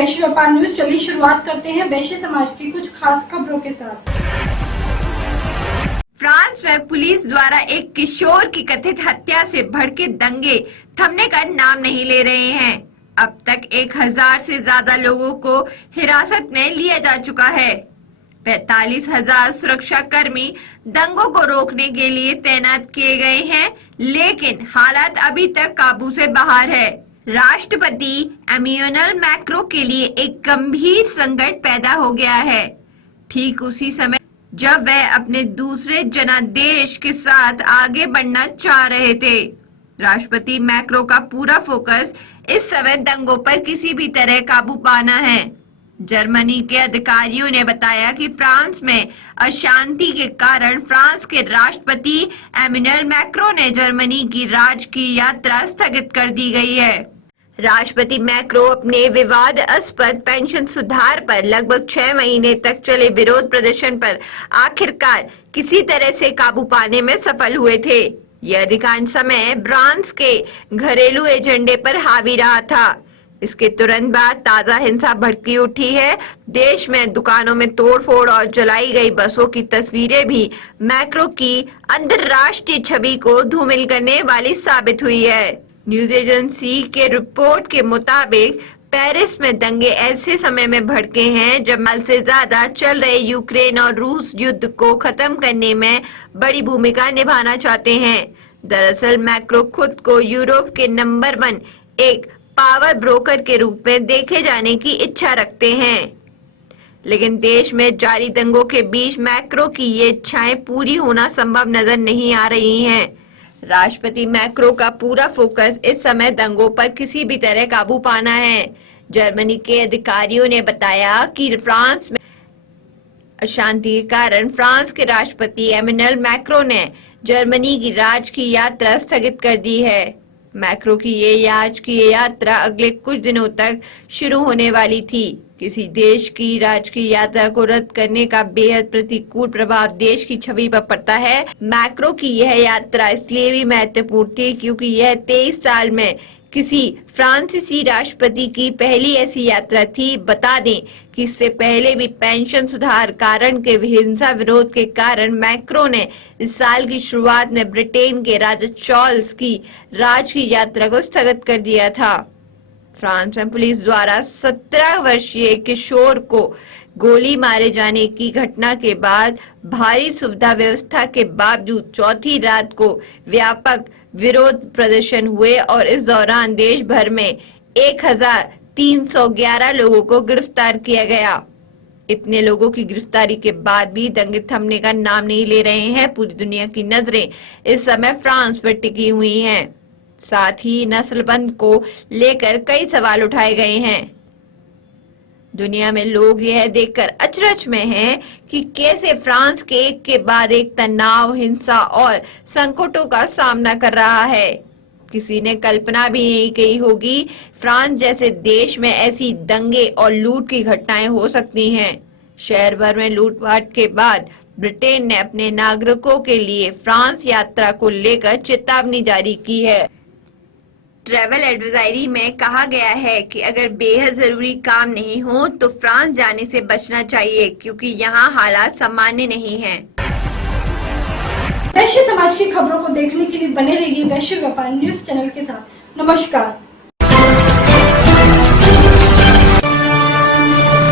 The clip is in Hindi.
वैश्य व्यापार न्यूज। चलिए शुरुआत करते हैं वैश्य समाज की कुछ खास खबरों के साथ। फ्रांस में पुलिस द्वारा एक किशोर की कथित हत्या से भड़के दंगे थमने का नाम नहीं ले रहे हैं। अब तक 1000 से ज्यादा लोगों को हिरासत में लिया जा चुका है। 45,000 सुरक्षा कर्मी दंगों को रोकने के लिए तैनात किए गए हैं, लेकिन हालात अभी तक काबू से बाहर है। राष्ट्रपति एमेनुएल मैक्रों के लिए एक गंभीर संकट पैदा हो गया है। ठीक उसी समय जब वह अपने दूसरे जनादेश के साथ आगे बढ़ना चाह रहे थे, राष्ट्रपति मैक्रो का पूरा फोकस इस समय दंगों पर किसी भी तरह काबू पाना है। जर्मनी के अधिकारियों ने बताया कि फ्रांस में अशांति के कारण फ्रांस के राष्ट्रपति एमेनुएल मैक्रो ने जर्मनी की राजकीय यात्रा स्थगित कर दी गई है। राष्ट्रपति मैक्रो अपने विवादास्पद पेंशन सुधार पर लगभग 6 महीने तक चले विरोध प्रदर्शन पर आखिरकार किसी तरह से काबू पाने में सफल हुए थे। यह अधिकांश समय फ्रांस के घरेलू एजेंडे पर हावी रहा था। इसके तुरंत बाद ताजा हिंसा भड़की उठी है। देश में दुकानों में तोड़फोड़ और जलाई गई बसों की तस्वीरें भी मैक्रो की अंतर्राष्ट्रीय छवि को धूमिल करने वाली साबित हुई है। न्यूज एजेंसी के रिपोर्ट के मुताबिक पेरिस में दंगे ऐसे समय में भड़के हैं जब साल से ज्यादा चल रहे यूक्रेन और रूस युद्ध को खत्म करने में बड़ी भूमिका निभाना चाहते हैं। दरअसल मैक्रो खुद को यूरोप के नंबर 1 एक पावर ब्रोकर के रूप में देखे जाने की इच्छा रखते हैं, लेकिन देश में जारी दंगों के बीच मैक्रो की ये इच्छाएं पूरी होना संभव नजर नहीं आ रही हैं। राष्ट्रपति मैक्रो का पूरा फोकस इस समय दंगों पर किसी भी तरह काबू पाना है। जर्मनी के अधिकारियों ने बताया कि फ्रांस में अशांति के कारण फ्रांस के राष्ट्रपति एमेनुएल मैक्रो ने जर्मनी की राजकीय यात्रा स्थगित कर दी है। मैक्रो की ये राजकीय यात्रा अगले कुछ दिनों तक शुरू होने वाली थी। किसी देश की राजकीय यात्रा को रद्द करने का बेहद प्रतिकूल प्रभाव देश की छवि पर पड़ता है। मैक्रो की यह यात्रा इसलिए भी महत्वपूर्ण थी क्योंकि यह 23 साल में किसी फ्रांसीसी राष्ट्रपति की पहली ऐसी यात्रा थी। बता दें कि इससे पहले भी पेंशन सुधार कारण के हिंसा विरोध के कारण मैक्रो ने इस साल की शुरुआत में ब्रिटेन के राजा चार्ल्स की राजकीय यात्रा को स्थगित कर दिया था। फ्रांस में पुलिस द्वारा 17 वर्षीय किशोर को गोली मारे जाने की घटना के बाद भारी सुविधा व्यवस्था के बावजूद चौथी रात को व्यापक विरोध प्रदर्शन हुए और इस दौरान देश भर में 1311 लोगों को गिरफ्तार किया गया। इतने लोगों की गिरफ्तारी के बाद भी दंगे थमने का नाम नहीं ले रहे हैं। पूरी दुनिया की नजरें इस समय फ्रांस पर टिकी हुई हैं। साथ ही नस्लबंद को लेकर कई सवाल उठाए गए हैं। दुनिया में लोग यह देखकर अचरज में हैं कि कैसे फ्रांस के एक के बाद एक तनाव, हिंसा और संकटों का सामना कर रहा है। किसी ने कल्पना भी नहीं की होगी फ्रांस जैसे देश में ऐसी दंगे और लूट की घटनाएं हो सकती हैं। शहर भर में लूटपाट के बाद ब्रिटेन ने अपने नागरिकों के लिए फ्रांस यात्रा को लेकर चेतावनी जारी की है। ट्रैवल एडवाइजरी में कहा गया है कि अगर बेहद जरूरी काम नहीं हो तो फ्रांस जाने से बचना चाहिए क्योंकि यहाँ हालात सामान्य नहीं हैं। वैश्य समाज की खबरों को देखने के लिए बने रहिए वैश्य व्यापार न्यूज चैनल के साथ। नमस्कार।